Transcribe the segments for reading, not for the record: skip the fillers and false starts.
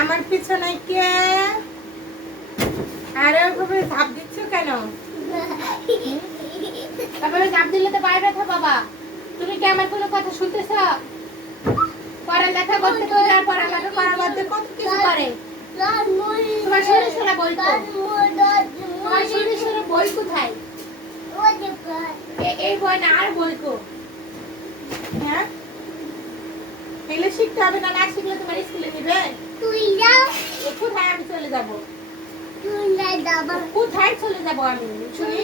আমার পিছনে কে? আরে ওভাবে ধাপ দিচ্ছ কেন? তারপরে ধাপ দিলে তো পায়ে ব্যথা বাবা। তুমি কি আমার কোনো কথা শুনতেছ? পড়ালেখা করতে তো আর পড়ালেখা করার মধ্যে কত কিছু করে। তোমার সরে সরে বই তো। তোমার সরে সরে বই কোথায়? এই বই না আর বই কো? হ্যাঁ, এগুলো শিখতে হবে না, না শিখলে তোমার স্কুলে নিবে? কোথায় আমি চলে যাব? কোথায় চলে যাব আমি? শুনি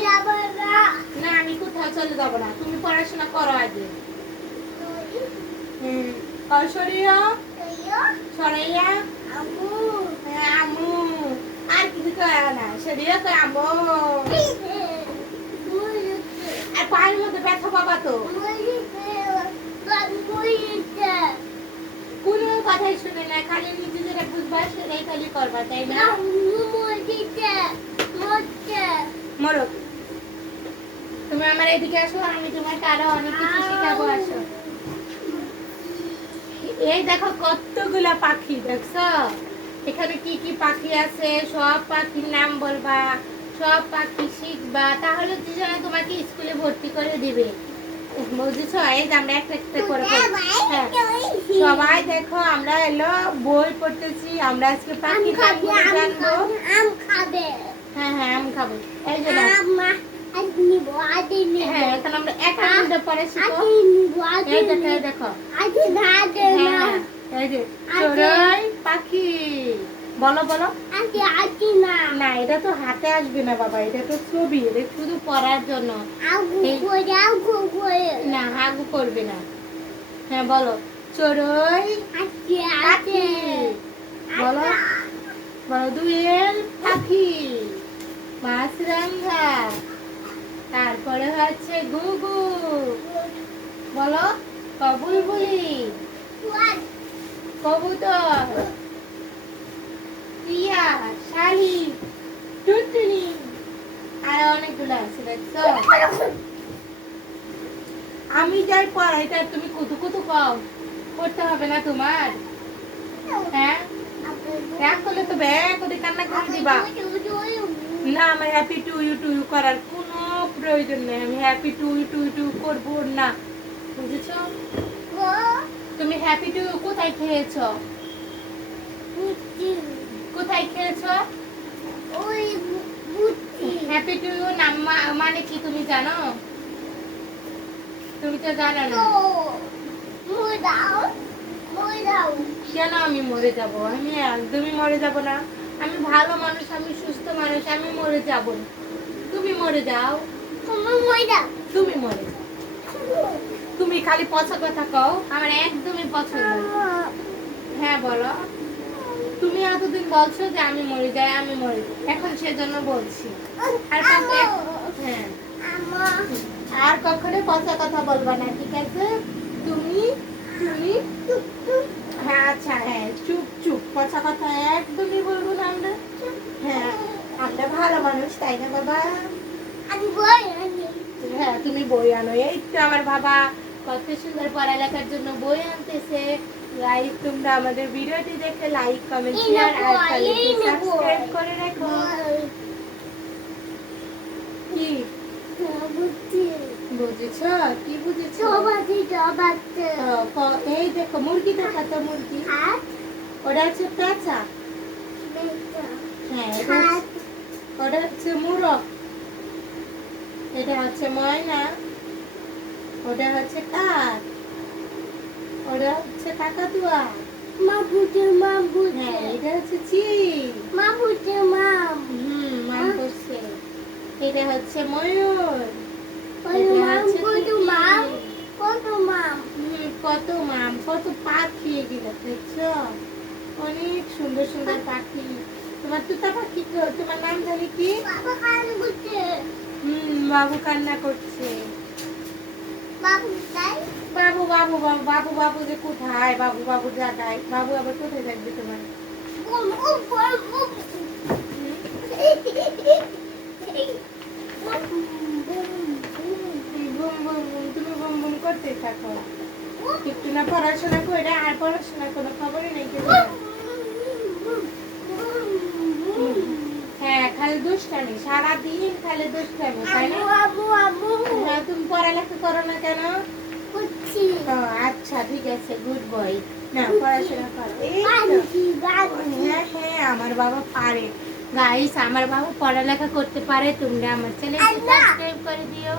না, আমি কোথাও চলে যাব না। তুমি পড়াশোনা করো আগে। সরিয়া সরাইয়া হ্যাঁ আম্মু। আর কিছু কয় না, সরিয়া কয় আম্মু। আর পায়ের মধ্যে ব্যথা বাবা তো। কোনো কথাই শুনে না, খালি নিজে যেটা বুঝবা সেটাই খালি করবা, তাই না? মরো, তুমি আমার এদিকে আসো, আমি তোমাকে আরো অনেক কিছু শেখাবো। আসো, এই দেখো কতগুলা পাখি দেখছো। এখানে কি কি পাখি আছে, সব পাখির নাম বলবা, সব পাখি শিখবা, তাহলে দুজনে তোমাকে স্কুলে ভর্তি করে দিবে, বুঝেছো? এই যে আমরা একটা একটা করে সবাই দেখো, আমরা এলো বই পড়তেছি, আমরা আজকে পাখি জানবো। হ্যাঁ হ্যাঁ, আম খাবো। এই যে হ্যাঁ, এখন আমরা একটা মিনিট পরে শিখবো। এই দেখো, এই দেখো, এই যে চড়ুই পাখি। বলো বলো। না, এটা তো হাতে আসবে না বাবা, এটা তো ছবি, এটা শুধু পড়ার জন্য। না, হাগু করবে না। হ্যাঁ বলো, চড়ুই পাখি। বলো বলো, দুয়েল পাখি, মাছরাঙা, তারপরে হচ্ছে গুগু। বলো, কবুলবুলি, কবুতর, টিয়া, শালিক, টুনটুনি, আর অনেকগুলো আছে দেখছো। আমি যাই পড়াইটা তুমি কুতু কুতু কও, করতে হবে না তোমার? হ্যাঁ, রাগ করলে তো ব্যাগ করে কান্না করে দিবা। না, আমার হ্যাপি টু ইউ করার কোনো প্রয়োজন নেই। আমি হ্যাপি টু ইউ করবো না, বুঝেছো? তুমি হ্যাপি টু কোথায় খেয়েছো? কোথায় খেয়েছো? হ্যাপি টু ইউ নাম মানে কি তুমি জানো? তুমি তো জানো না। কেন আমি মরে যাব? আমি একদমই মরে যাব না। আমি ভালো মানুষ, আমি সুস্থ মানুষ, আমি মরে যাব না। তুমি মরে যাও, তুমি মরে যাও। তুমি খালি পচা কথা কও, আমার একদমই পছন্দ না। হ্যাঁ বলো, তুমি এতদিন বলছো যে আমি মরে যাই, আমি মরে যাই, এখন সেজন্য বলছি। আর হ্যাঁ, আর কখনো পচা কথা বলবা না, ঠিক আছে? তুমি তুমি হ্যাঁ আচ্ছা, হ্যাঁ চুপ চুপ, পচা কথা একদমই বলবো না আমরা। হ্যাঁ, আমরা ভালো মানুষ, তাই না বাবা? হ্যাঁ, তুমি বই আনো। এই তো আমার বাবা কত সুন্দর পড়ালেখার জন্য বই আনতেছে। লাইক, তোমরা আমাদের ভিডিওটি দেখে লাইক, কমেন্ট, শেয়ার আর সাবস্ক্রাইব করে রাখো। কি বুঝেছো? কি বুঝেছো? এই দেখো মুরগি, দেখা তো মুরগি। ওটা হচ্ছে পেঁচা। হ্যাঁ, ওটা হচ্ছে মুরগ। এটা হচ্ছে ময়না। ওটা হচ্ছে কাক। ওটা হচ্ছে কাকাতুয়া। হ্যাঁ, এটা হচ্ছে চিল। মাম করছে। এটা হচ্ছে ময়ূর। কত মাম, কত পাখি এগুলো দেখছো? অনেক সুন্দর সুন্দর পাখি। তোমার তুতা পাখি, তোমার নাম জানি কি? বাবু কান্না করছে। বাবু বাবু বাবু বাবু বাবু যে কোথায়? বাবু বাবু জায়গায়, বাবু আবার কোথায় থাকবে তোমার? তুমি বুম বুম করতে থাকো, একটু না পড়াশোনা করে আর পড়াশোনার কোনো খবরই নেই। দুষ্টামি, সারাদিন খালি দুষ্টামি, তাই না? হ্যাঁ, তুমি পড়ালেখা করো না কেন? আচ্ছা ঠিক আছে, গুড বয়। না পড়াশোনা করো। হ্যাঁ হ্যাঁ, আমার বাবা পারে। গাইস, আমার বাবা পড়ালেখা করতে পারে। তোমরা আমার চ্যানেলকে সাবস্ক্রাইব করে দিও।